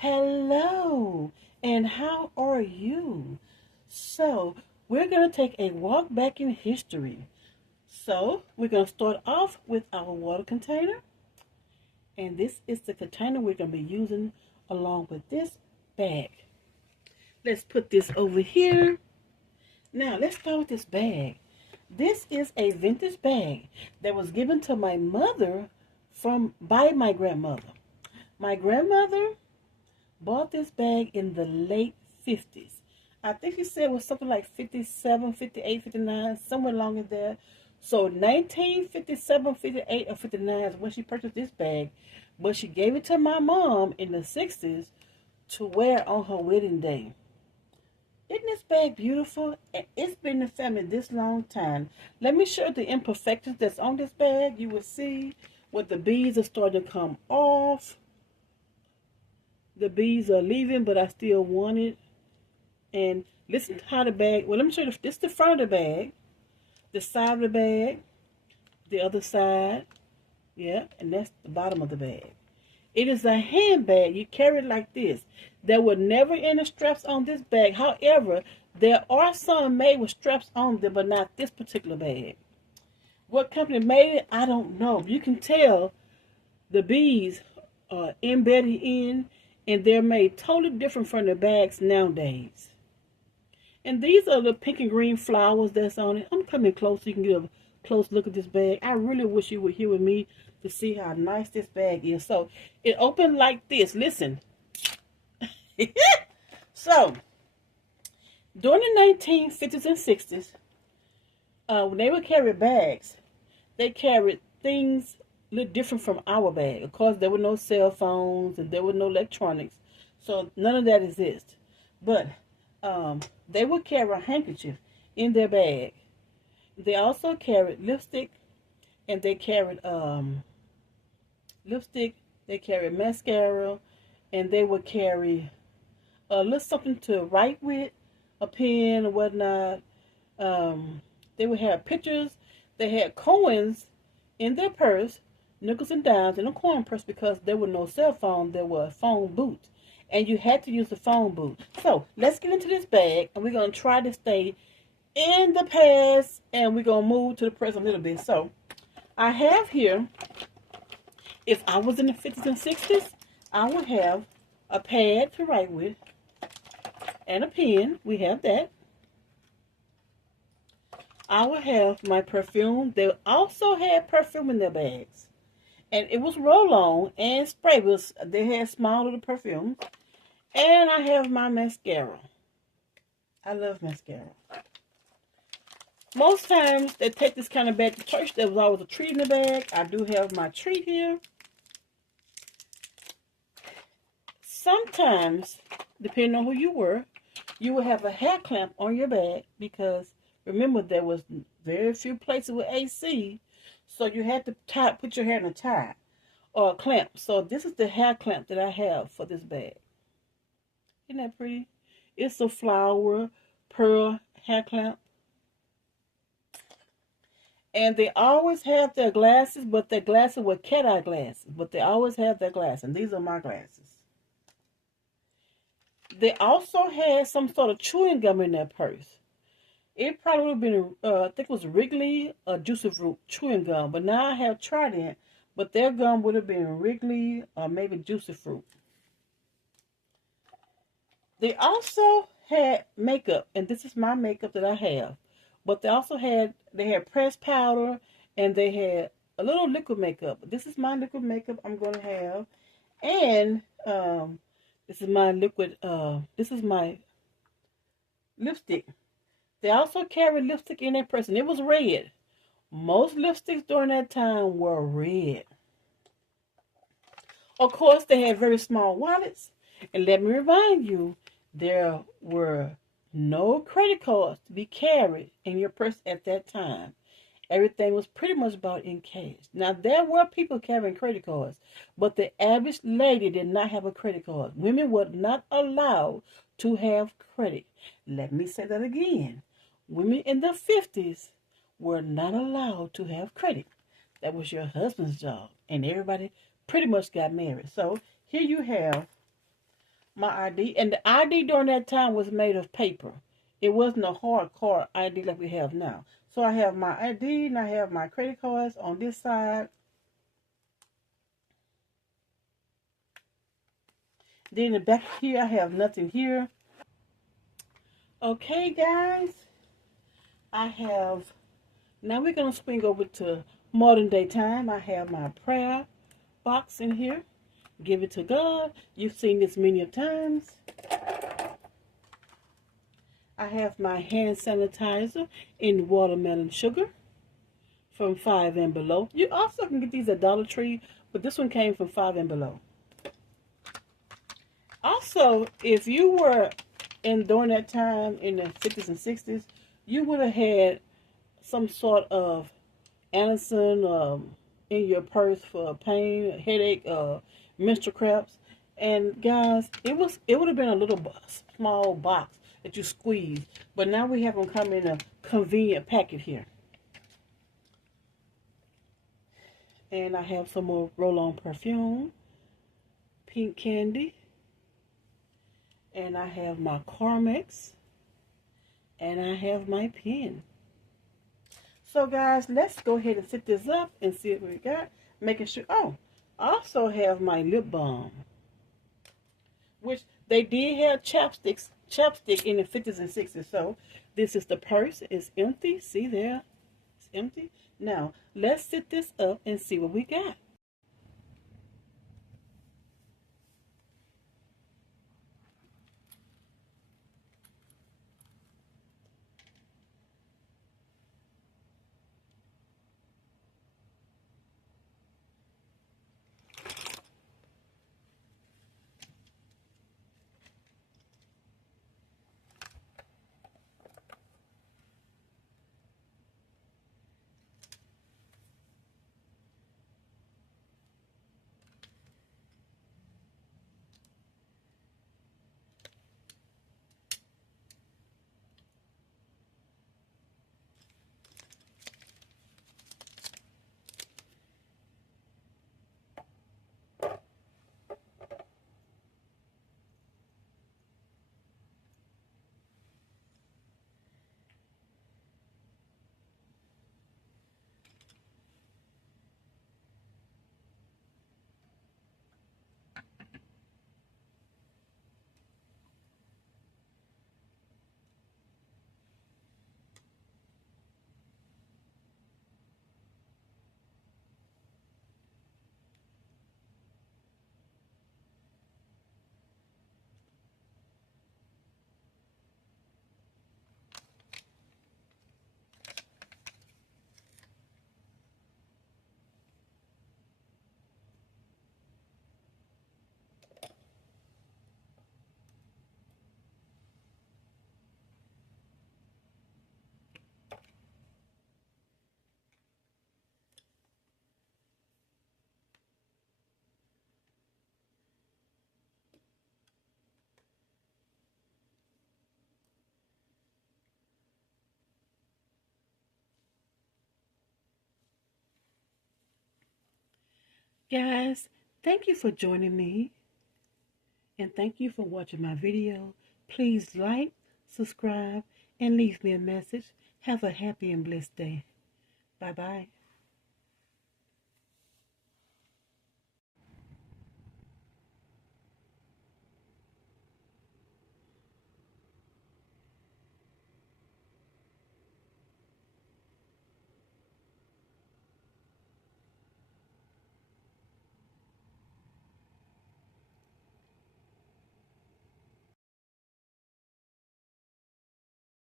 Hello, and how are you? So, we're going to take a walk back in history. So, we're going to start off with our water container, and this is the container we're going to be using along with this bag. Let's put this over here. Now, let's start with this bag. This is a vintage bag that was given to my mother by my grandmother. My grandmother bought this bag in the late 50s. I think she said it was something like 57, 58, 59, somewhere along in there. So 1957, 58, or 59 is when she purchased this bag. But she gave it to my mom in the 60s to wear on her wedding day. Isn't this bag beautiful? And it's been in the family this long time. Let me show you the imperfections that's on this bag. You will see what the beads are starting to come off. The beads are leaving, but I still want it. And listen to how the bag, well, let me show you, this is the front of the bag, the side of the bag, the other side, yeah, and that's the bottom of the bag. It is a handbag. You carry it like this. There were never any straps on this bag. However, there are some made with straps on them, but not this particular bag. What company made it, I don't know. You can tell the beads are embedded in, and they're made totally different from the bags nowadays. And these are the pink and green flowers that's on it. I'm coming close so you can get a close look at this bag. I really wish you were here with me to see how nice this bag is. So it opened like this. Listen. So during the 1950s and 60s, when they would carry bags, they carried things a little different from our bag. Of course, there were no cell phones and there were no electronics, so none of that exists. But they would carry a handkerchief in their bag. They also carried lipstick, and they carried lipstick. They carried mascara, and they would carry a little something to write with, a pen or whatnot. They would have pictures. They had coins in their purse, nickels and dimes in a coin purse, because there were no cell phone. There were phone booths, and you had to use the phone booth. So let's get into this bag, and we're going to try to stay in the past, and we're going to move to the present a little bit. So I have here, if I was in the 50s and 60s, I would have a pad to write with and a pen. We have that. I would have my perfume. They also had perfume in their bags, and it was roll-on and spray. They had small little perfume. And I have my mascara. I love mascara. Most times they take this kind of bag to church. There was always a treat in the bag. I do have my treat here. Sometimes, depending on who you were, you would have a hair clamp on your bag, because remember, there was very few places with AC, so you had to put your hair in a tie or a clamp. So this is the hair clamp that I have for this bag. Isn't that pretty? It's a flower pearl hair clamp. And they always have their glasses, but their glasses were cat-eye glasses. But they always have their glasses, and these are my glasses. They also had some sort of chewing gum in their purse. It probably would have been, I think it was Wrigley or Juicy Fruit chewing gum. But now I have tried it, but their gum would have been Wrigley or maybe Juicy Fruit. They also had makeup, and this is my makeup that I have. But they also had pressed powder, and they had a little liquid makeup. This is my liquid makeup I'm going to have. And this is my this is my lipstick. They also carried lipstick in their purse, and it was red. Most lipsticks during that time were red. Of course, they had very small wallets. And let me remind you, there were no credit cards to be carried in your purse at that time. Everything was pretty much bought in cash. Now, there were people carrying credit cards, but the average lady did not have a credit card. Women were not allowed to have credit. Let me say that again. Women in the 50s were not allowed to have credit. That was your husband's job, and everybody pretty much got married. So here you have my ID. And the ID during that time was made of paper. It wasn't a hard card ID like we have now. So I have my ID and I have my credit cards on this side. Then in the back here, I have nothing here. Okay, guys. I have, now we're going to swing over to modern day time. I have my prayer box in here. Give it to God. You've seen this many of times. I have my hand sanitizer in watermelon sugar from 5 and below. You also can get these at Dollar Tree, but this one came from 5 and below. Also, if you were in during that time in the 50s and 60s, you would have had some sort of Anacin in your purse for pain, headache, menstrual cramps. And guys, it would have been a little small box that you squeeze. But now we have them come in a convenient packet here. And I have some more roll-on perfume, pink candy, and I have my Carmex, and I have my pen. So guys, let's go ahead and set this up and see what we got. Making sure, oh, I also have my lip balm, which they did have chapstick in the 50s and 60s. So this is the purse. It's empty. See there? It's empty. Now, let's set this up and see what we got. Guys, thank you for joining me. And thank you for watching my video. Please like, subscribe, and leave me a message. Have a happy and blessed day. Bye-bye.